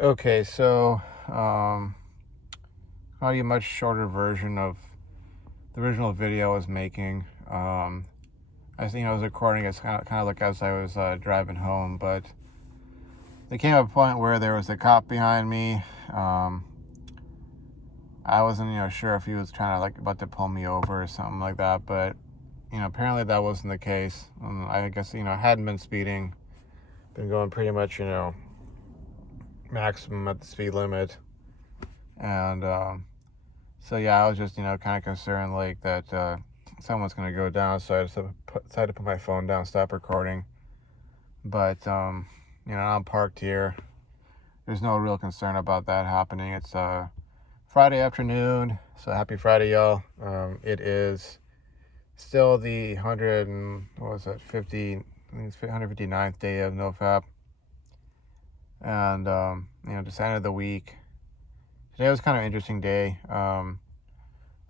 Okay, so probably a much shorter version of the original video I was making. I was recording it kind of like as I was driving home, but there came a point where there was a cop behind me. I wasn't sure if he was trying to about to pull me over or something like that, but apparently that wasn't the case. I guess I hadn't been speeding, been going pretty much maximum at the speed limit, and so yeah, I was just kind of concerned that someone's gonna go down, so I decided to put my phone down, stop recording. But I'm parked here. There's no real concern about that happening. It's Friday afternoon, so happy Friday, y'all. It is still the 100 and what was it, 50? I think it's 159th day of Nofap, and just end of the week. Today was kind of an interesting day. I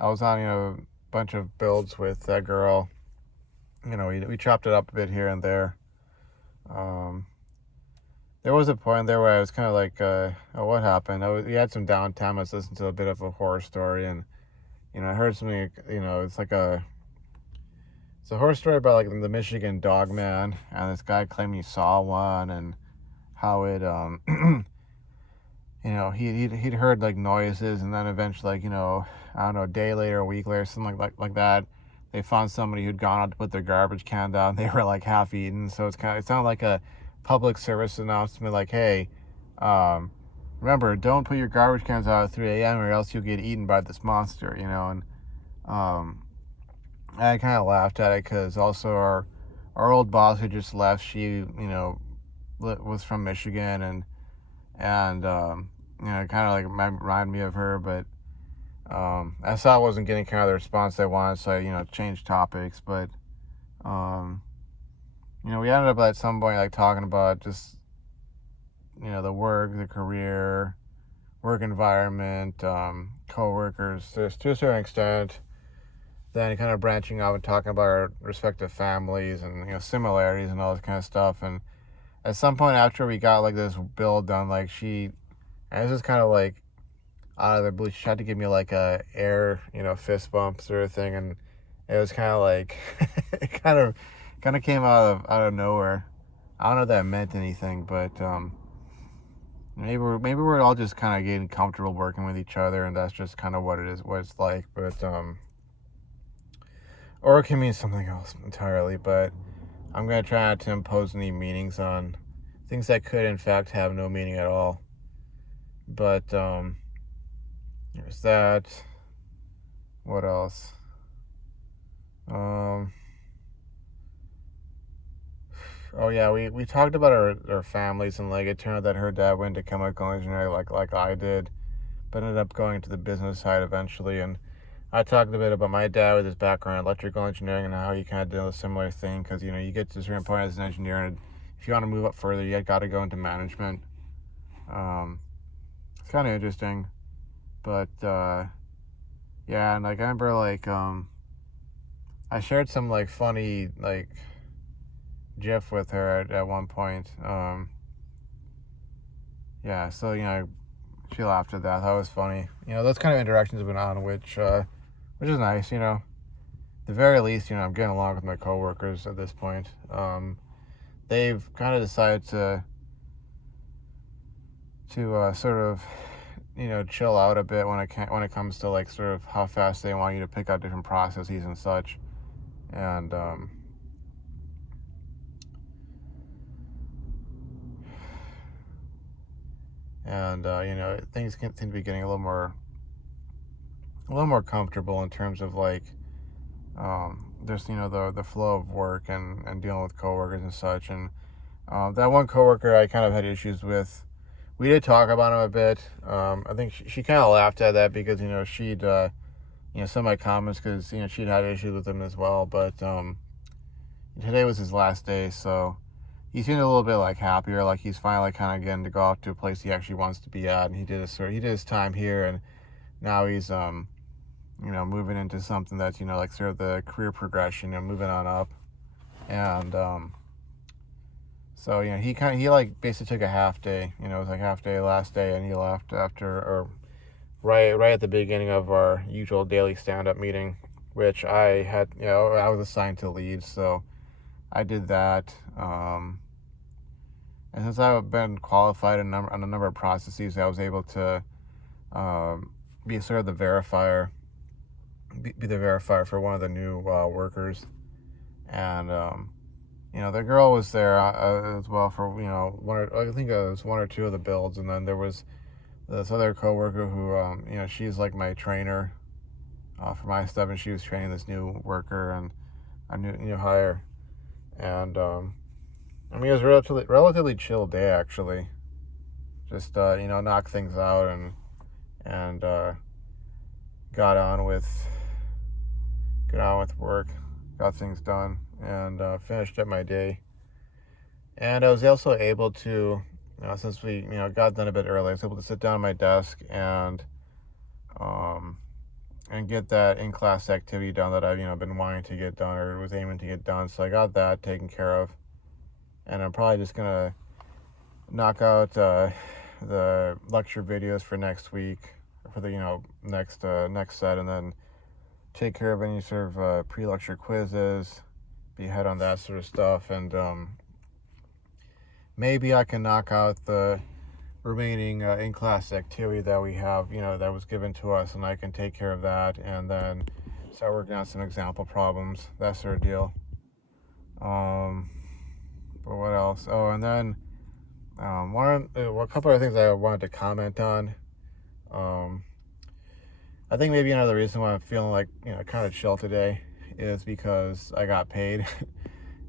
was on a bunch of builds with that girl. We chopped it up a bit here and there. There was a point there where I was kind of like, oh, what happened? We had some downtime. I was listening to a bit of a horror story, and I heard something. It's a horror story about the Michigan dog man, and this guy claimed he saw one, and how it he'd heard noises, and then eventually I don't know, a day later, a week later, something like that, they found somebody who'd gone out to put their garbage can down. They were half eaten, so it sounded like a public service announcement, hey, remember, don't put your garbage cans out at 3 a.m. or else you'll get eaten by this monster, and I kind of laughed at it because also our old boss who just left, she was from Michigan, and kind of reminded me of her, but I saw I wasn't getting kind of the response I wanted, so I changed topics. But we ended up at some point talking about just the work, the career, work environment, coworkers, to a certain extent. Then kind of branching out and talking about our respective families and similarities and all this kind of stuff. And at some point after we got this build done, and this is kind of out of the blue, she tried to give me a air fist bump sort of thing, and it was kind of it kind of came out of nowhere. I don't know if that meant anything, but maybe we're all just kind of getting comfortable working with each other, and that's just kind of what it's like. But or it can mean something else entirely. But I'm gonna try not to impose any meanings on things that could in fact have no meaning at all. But there's that. What else? Oh yeah, we talked about our families, and it turned out that her dad went to chemical engineering like I did, but ended up going to the business side eventually. And I talked a bit about my dad with his background in electrical engineering and how he kind of did a similar thing, because you get to a certain point as an engineer, and if you want to move up further, you got to go into management. It's kind of interesting, but yeah, and I remember I shared some funny GIF with her at one point. Yeah, so she laughed at that. That was funny. Those kind of interactions have been on, which is nice. The very least, I'm getting along with my coworkers at this point. They've kind of decided to sort of chill out a bit when it comes to sort of how fast they want you to pick out different processes and such. And things seem to be getting a little more comfortable in terms of there's the flow of work and dealing with coworkers and such. And that one coworker I kind of had issues with. We did talk about him a bit. I think she kind of laughed at that because she'd some of my comments, because she'd had issues with him as well. But today was his last day, so he seemed a little bit happier, he's finally kind of getting to go out to a place he actually wants to be at, and he did his time here, and now he's moving into something that's sort of the career progression, moving on up. And So, he like basically took a half day. It was like half day last day, and he left after, or right at the beginning of our usual daily stand-up meeting, which I had, I was assigned to lead, so I did that. And since I've been qualified on a number of processes, I was able to be sort of the verifier, be the verifier for one of the new workers. And the girl was there as well for I think it was one or two of the builds, and then there was this other coworker who she's like my trainer for my stuff, and she was training this new worker and a new hire. And I mean, it was a relatively chill day, actually. Just knock things out and got on with work, got things done, and finished up my day. And I was also able to, since we got done a bit early, I was able to sit down at my desk and get that in-class activity done that I've been wanting to get done, or was aiming to get done. So I got that taken care of, and I'm probably just gonna knock out the lecture videos for next week, for the next set, and then take care of any sort of pre-lecture quizzes, be ahead on that sort of stuff, and maybe I can knock out the remaining in-class activity that we have, that was given to us, and I can take care of that, and then start working on some example problems, that sort of deal. But what else? Oh, and then a couple of things I wanted to comment on. I think maybe another reason why I'm feeling like kind of chill today is because I got paid,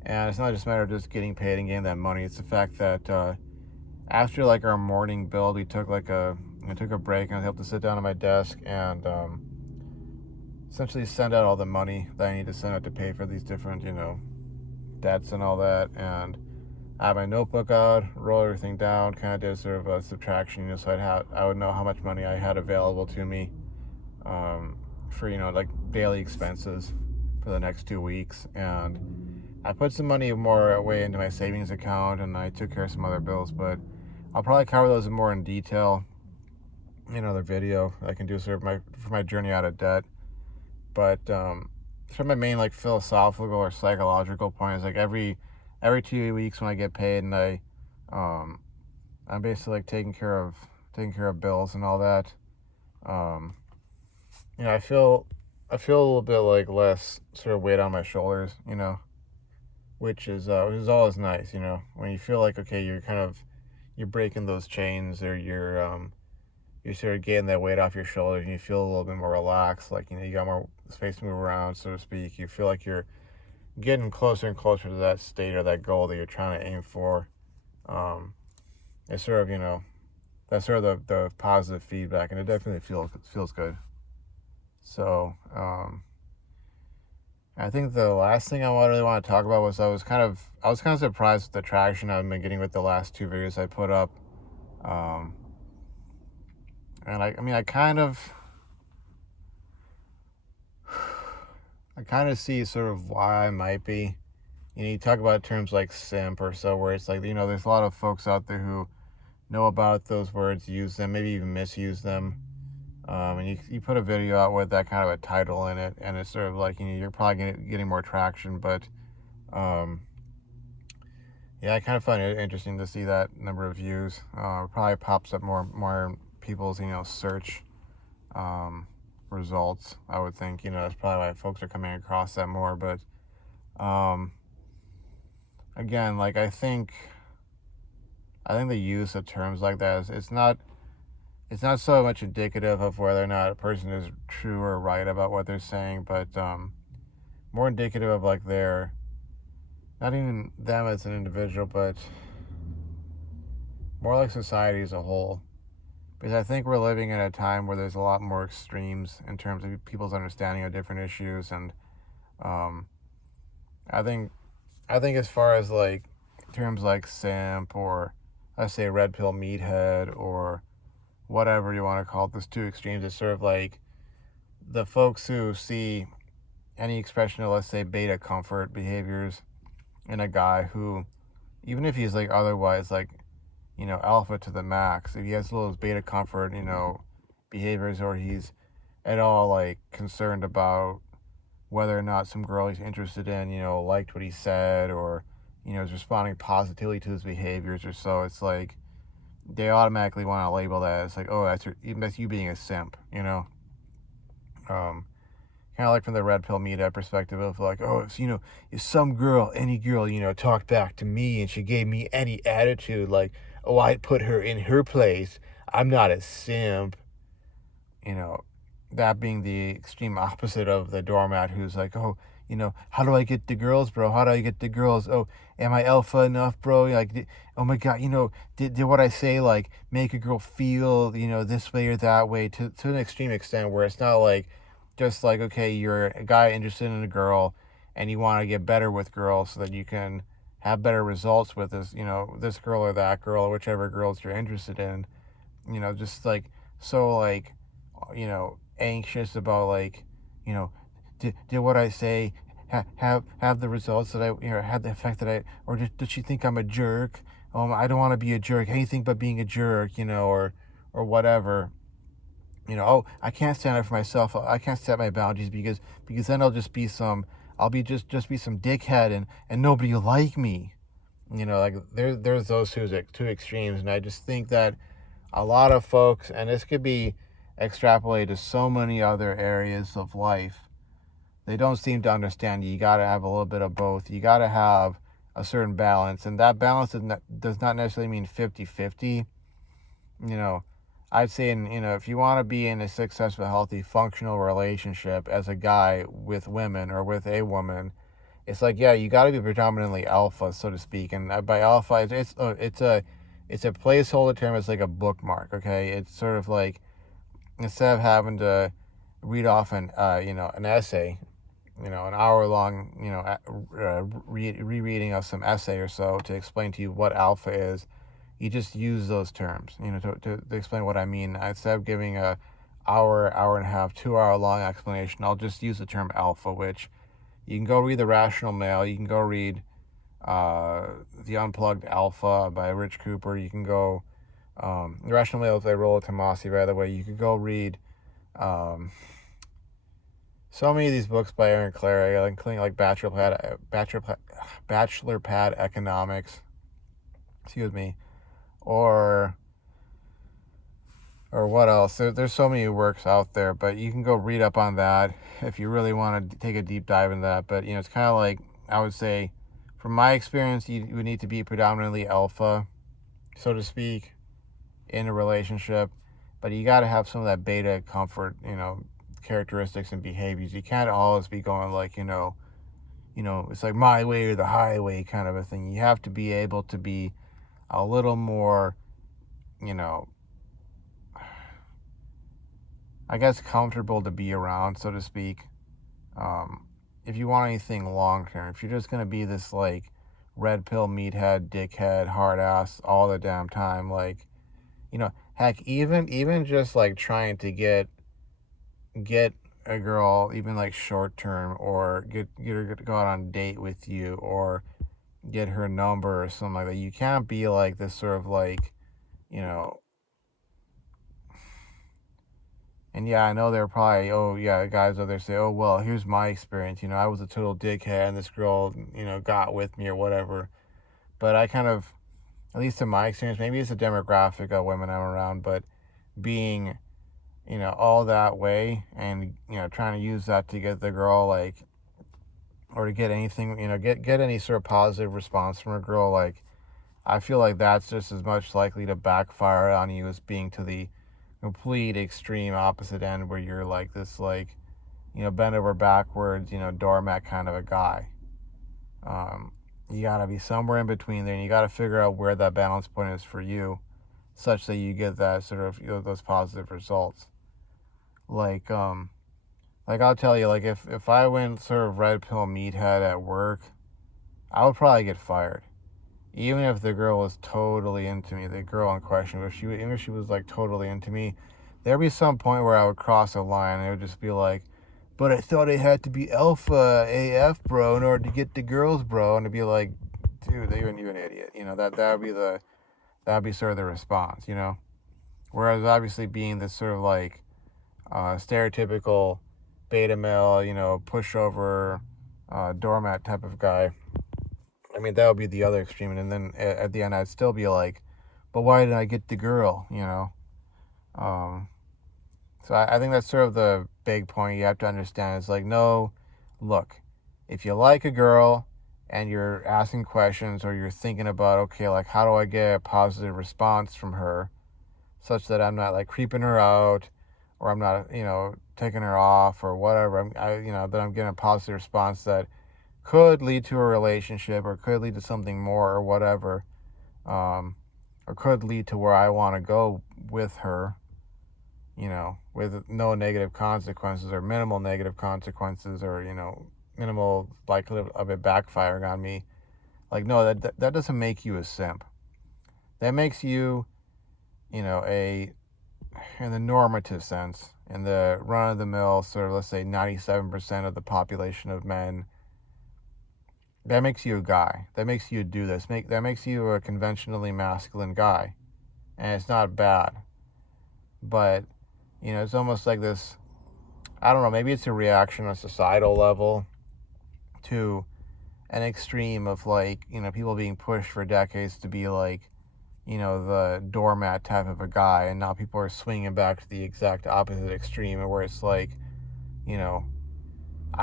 and it's not just a matter of just getting paid and getting that money. It's the fact that after like our morning build, I took a break, and I was able to sit down at my desk and essentially send out all the money that I need to send out to pay for these different debts and all that. And I had my notebook out, roll everything down, kind of did sort of a subtraction, so I would know how much money I had available to me for like daily expenses for the next 2 weeks. And I put some money more away into my savings account, and I took care of some other bills, but I'll probably cover those more in detail in another video I can do sort of for my journey out of debt. But sort of my main like philosophical or psychological point is like every 2 weeks when I get paid, and I'm basically like taking care of bills and all that. I feel a little bit like less sort of weight on my shoulders, which is always nice, when you feel like, okay, you're breaking those chains, or you're sort of getting that weight off your shoulders, and you feel a little bit more relaxed, like you got more space to move around, so to speak. You feel like you're getting closer and closer to that state or that goal that you're trying to aim for. It's sort of that's sort of the positive feedback, and it definitely feels good. So I think the last thing I really want to talk about was I was kind of surprised with the traction I've been getting with the last 2 videos I put up. And I kind of see sort of why I might be. You talk about terms like simp or so, where it's like, there's a lot of folks out there who know about those words, use them, maybe even misuse them. And you put a video out with that kind of a title in it, and it's sort of like, you're probably getting more traction. But yeah, I kind of find it interesting to see that number of views. Probably pops up more people's search results, I would think. That's probably why folks are coming across that more. But again, like I think the use of terms like that it's not so much indicative of whether or not a person is true or right about what they're saying, but more indicative of like their, not even them as an individual, but more like society as a whole. Because I think we're living in a time where there's a lot more extremes in terms of people's understanding of different issues, and I think as far as like terms like simp, or let's say red pill meathead, or whatever you want to call it, those two extremes, it's sort of like the folks who see any expression of, let's say, beta comfort behaviors in a guy who even if he's like otherwise like, alpha to the max, if he has little beta comfort, behaviors, or he's at all like concerned about whether or not some girl he's interested in, liked what he said, or, is responding positively to his behaviors or so, it's like they automatically want to label that as like, oh, that's you being a simp, kind of like from the red pill media perspective of like, oh, if some girl, any girl, talked back to me and she gave me any attitude, like, oh, I'd put her in her place, I'm not a simp, you know, that being the extreme opposite of the doormat who's like, oh, how do I get the girls, bro? How do I get the girls? Oh, am I alpha enough, bro? Like, oh my God, did what I say, like, make a girl feel, this way or that way to an extreme extent where it's not like, just like, okay, you're a guy interested in a girl and you want to get better with girls so that you can have better results with this, this girl or that girl or whichever girls you're interested in, just like, so like, anxious about like, did what I say have the results that I, had the effect that I, or did she think I'm a jerk? I don't want to be a jerk, anything but being a jerk, or whatever. Oh, I can't stand up for myself. I can't set my boundaries because then I'll be just be some dickhead and nobody will like me. Like there's those two extremes, and I just think that a lot of folks, and this could be extrapolated to so many other areas of life, they don't seem to understand you got to have a little bit of both. You got to have a certain balance, and that balance does not necessarily mean 50-50. you know I'd say, if you want to be in a successful, healthy, functional relationship as a guy with women or with a woman, it's like, yeah, you got to be predominantly alpha, so to speak. And by alpha, it's a placeholder term. It's like a bookmark. Okay, it's sort of like, instead of having to read off an essay, an hour long, rereading of some essay or so to explain to you what alpha is, you just use those terms, to explain what I mean. Instead of giving a hour and a half, 2 hour long explanation, I'll just use the term alpha, which you can go read The Rational Male. You can go read The Unplugged Alpha by Rich Cooper. You can go, The Rational Male is by Rollo Tomasi, by the way. You could go read so many of these books by Aaron Clary, including like Bachelor Pad Economics, excuse me, or what else? There's so many works out there, but you can go read up on that if you really want to take a deep dive into that. But it's kind of like, I would say, from my experience, you would need to be predominantly alpha, so to speak, in a relationship, but you got to have some of that beta comfort, characteristics and behaviors. You can't always be going like, it's like my way or the highway kind of a thing. You have to be able to be a little more, I guess, comfortable to be around, so to speak. If you want anything long term, if you're just going to be this like red pill, meathead, dickhead, hard ass all the damn time, like, heck, even just like trying to get a girl, even like short term, or get her to go out on a date with you, or get her number or something like that. You can't be like this sort of like, and yeah, I know they're probably, oh yeah, guys out there say, oh well, here's my experience, I was a total dickhead and this girl, got with me or whatever. But I kind of, at least in my experience, maybe it's a demographic of women I'm around, but being, all that way, and trying to use that to get the girl, like, or to get anything, get any sort of positive response from a girl, like, I feel like that's just as much likely to backfire on you as being to the complete extreme opposite end, where you're like this, like, bend over backwards, doormat kind of a guy. You gotta be somewhere in between there, and you gotta figure out where that balance point is for you, such that you get that sort of, those positive results. Like I'll tell you, like, if I went sort of red pill meathead at work, I would probably get fired. Even if the girl was totally into me, the girl in question, even if she was like totally into me, there'd be some point where I would cross a line, and it would just be like, but I thought it had to be alpha AF, bro, in order to get the girls, bro. And it'd be like, dude, you're an idiot. That would be sort of the response, Whereas obviously being this sort of like stereotypical beta male, pushover, doormat type of guy. I mean, that would be the other extreme. And then at the end, I'd still be like, but why did I get the girl, So I think that's sort of the big point you have to understand. It's like, no, look, if you like a girl and you're asking questions or you're thinking about, okay, like, how do I get a positive response from her such that I'm not like creeping her out or I'm not, taking her off or whatever, that I'm getting a positive response that could lead to a relationship or could lead to something more or whatever, or could lead to where I want to go with her, with no negative consequences or minimal negative consequences or, minimal likelihood of it backfiring on me. Like, no, that doesn't make you a simp. That makes you, in the normative sense, in the run-of-the-mill sort of, let's say, 97% of the population of men, that makes you a guy. That makes you do this. That makes you a conventionally masculine guy. And it's not bad. But, it's almost like this, I don't know, maybe it's a reaction on a societal level to an extreme of like, people being pushed for decades to be like, the doormat type of a guy. And now people are swinging back to the exact opposite extreme where it's like, I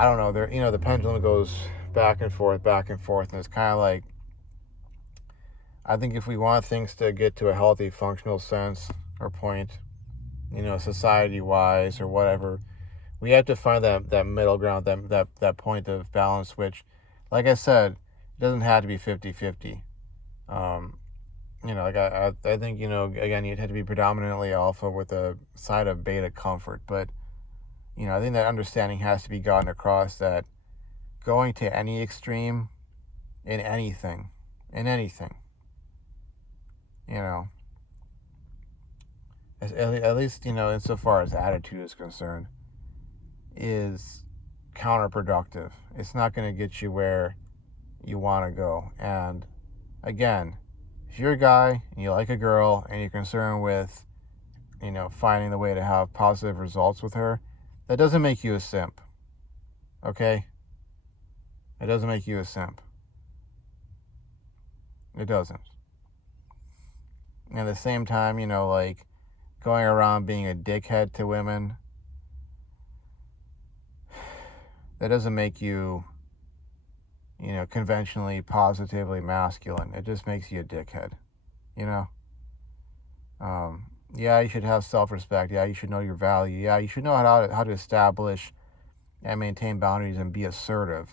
don't know, the pendulum goes back and forth, and it's kind of like, I think if we want things to get to a healthy functional sense or point, society-wise or whatever, we have to find that middle ground, that point of balance, which, like I said, it doesn't have to be 50-50. Like I think, again, you'd have to be predominantly alpha with a side of beta comfort, but, I think that understanding has to be gotten across that going to any extreme in anything, at least, insofar as attitude is concerned, is counterproductive. It's not going to get you where you want to go. And again, if you're a guy and you like a girl and you're concerned with, finding the way to have positive results with her, that doesn't make you a simp. Okay? It doesn't make you a simp. It doesn't. And at the same time, like going around being a dickhead to women, that doesn't make you, conventionally, positively masculine. It just makes you a dickhead, Yeah, you should have self-respect. Yeah, you should know your value. Yeah, you should know how to establish and maintain boundaries and be assertive.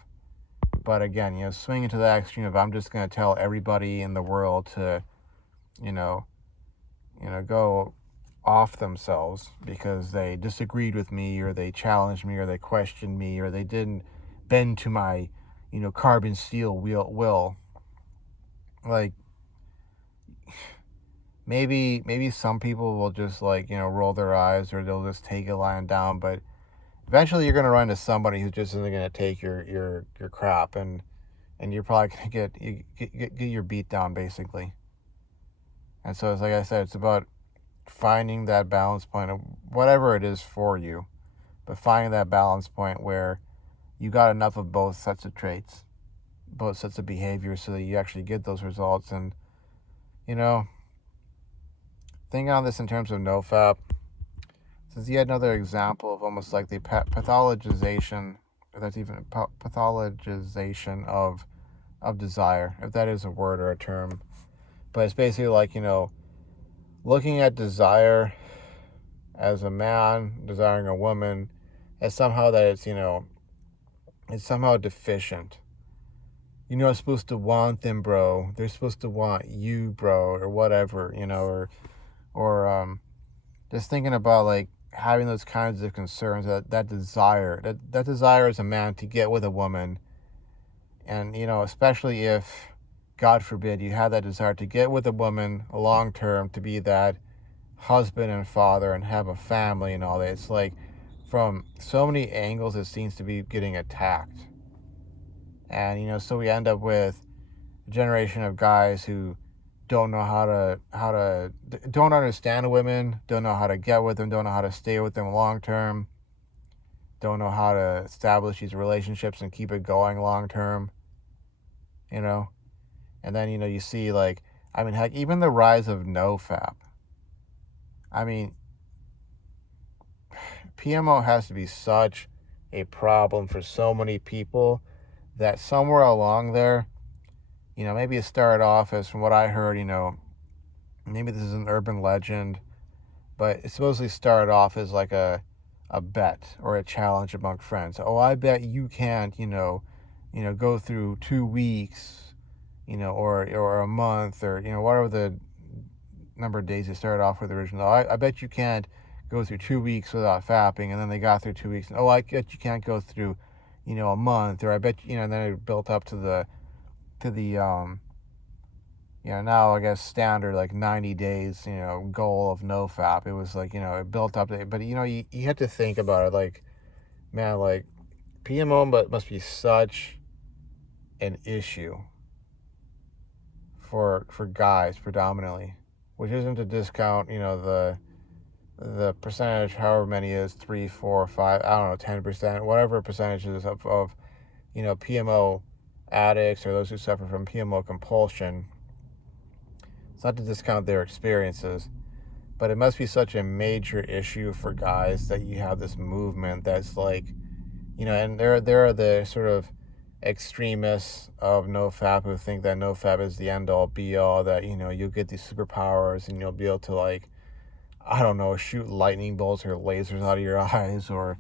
But again, swinging to that extreme of I'm just going to tell everybody in the world to, go off themselves because they disagreed with me or they challenged me or they questioned me or they didn't bend to my, carbon steel will. Like, maybe some people will just like, roll their eyes or they'll just take it lying down, but eventually you're going to run into somebody who just isn't going to take your crap and you're probably going to get your beat down basically. And so it's like I said, it's about finding that balance point of whatever it is for you, but finding that balance point where you got enough of both sets of traits, both sets of behaviors so that you actually get those results. And, thinking on this in terms of nofap, this is yet another example of almost like the pathologization, or that's even pathologization of desire, if that is a word or a term. But it's basically like, looking at desire as a man desiring a woman as somehow that it's somehow deficient. You're not supposed to want them, bro. They're supposed to want you, bro, or whatever, or just thinking about like having those kinds of concerns, that desire as a man to get with a woman, and especially if, God forbid, you have that desire to get with a woman long term, to be that husband and father and have a family and all that. It's like from so many angles it seems to be getting attacked. And so we end up with a generation of guys who don't know don't understand women, don't know how to get with them, don't know how to stay with them long term, don't know how to establish these relationships and keep it going long term, you know? And then, you see, like, I mean, heck, even the rise of Nofap. I mean, PMO has to be such a problem for so many people that somewhere along there, maybe it started off as, from what I heard, maybe this is an urban legend, but it supposedly started off as like a bet or a challenge among friends. Oh, I bet you can't, go through 2 weeks, or a month, or, whatever the number of days they started off with originally. I bet you can't go through 2 weeks without fapping, and then they got through 2 weeks. And, I bet you can't go through, a month, or I bet and then it built up to the now I guess standard like 90 days, goal of NoFap. It was like, it built up to it, but you had to think about it, like, man, like, PMO must be such an issue for guys predominantly, which isn't to discount, the percentage, however many is 3, 4, 5, I don't know, 10%, whatever percentages of PMO addicts or those who suffer from PMO compulsion. It's not to discount their experiences, but it must be such a major issue for guys that you have this movement that's like, and there are the sort of extremists of NoFap who think that NoFap is the end all be all, that, you'll get these superpowers and you'll be able to, like, I don't know, shoot lightning bolts or lasers out of your eyes, or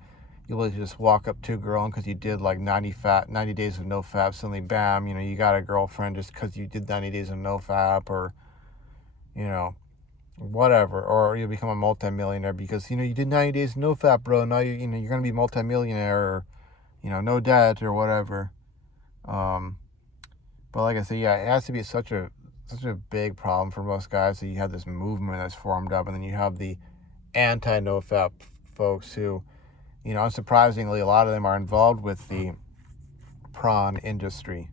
you'll just walk up to a girl and because you did like 90 days of NoFap, suddenly bam, you got a girlfriend just because you did 90 days of NoFap, or, whatever, or you'll become a multimillionaire because, you did 90 days of NoFap, bro, now you're going to be multimillionaire, or, no debt or whatever. But like I said, yeah, it has to be such a big problem for most guys that you have this movement that's formed up, and then you have the AntiNofap folks who, unsurprisingly, a lot of them are involved with the prawn industry.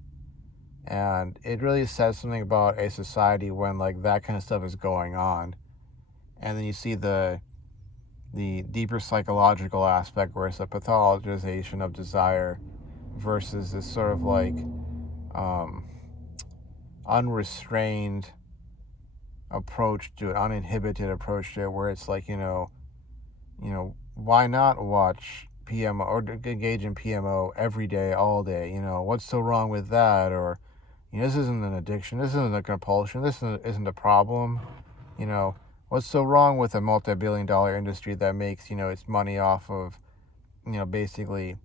And it really says something about a society when, like, that kind of stuff is going on. And then you see the deeper psychological aspect where it's a pathologization of desire versus this sort of like unrestrained approach to it, uninhibited approach to it, where it's like, why not watch PMO or engage in PMO every day, all day? What's so wrong with that? Or, this isn't an addiction, this isn't a compulsion, this isn't a problem. What's so wrong with a multi-billion-dollar industry that makes, its money off of, basically,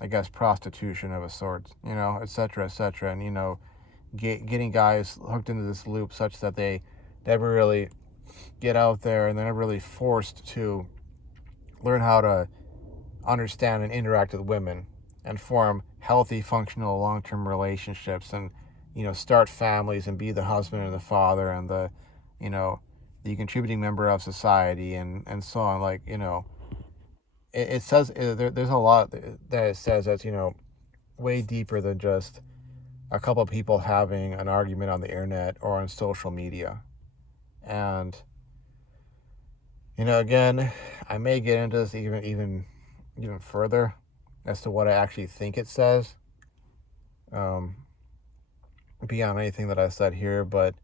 I guess, prostitution of a sort, et cetera, and, getting guys hooked into this loop such that they never really get out there, and they're never really forced to learn how to understand and interact with women and form healthy, functional, long-term relationships, and, start families and be the husband and the father and the, the contributing member of society, and so on. Like, it says there's a lot that it says that's, way deeper than just a couple of people having an argument on the internet or on social media. And, again, I may get into this even further as to what I actually think it says, beyond anything that I said here. But,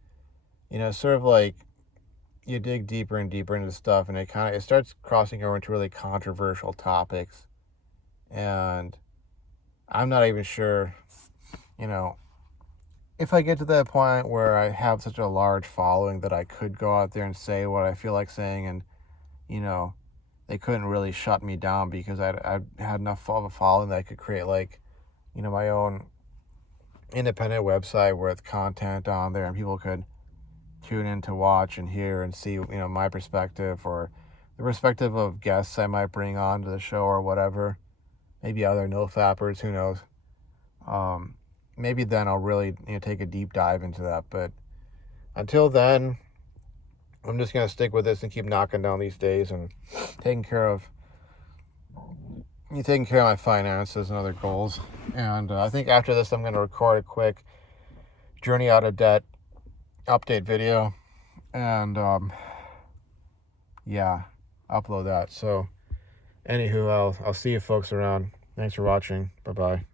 sort of like, you dig deeper and deeper into stuff, and it starts crossing over into really controversial topics. And I'm not even sure, if I get to that point where I have such a large following that I could go out there and say what I feel like saying, and, they couldn't really shut me down because I had enough of a following that I could create, like, my own independent website with content on there, and people could tune in to watch and hear and see, my perspective, or the perspective of guests I might bring on to the show, or whatever. Maybe other NoFappers, who knows. Maybe then I'll really, take a deep dive into that. But until then, I'm just going to stick with this and keep knocking down these days and taking care of my finances and other goals. And I think after this, I'm going to record a quick journey out of debt update video, and yeah, upload that. So anywho, I'll see you folks around. Thanks for watching. Bye bye.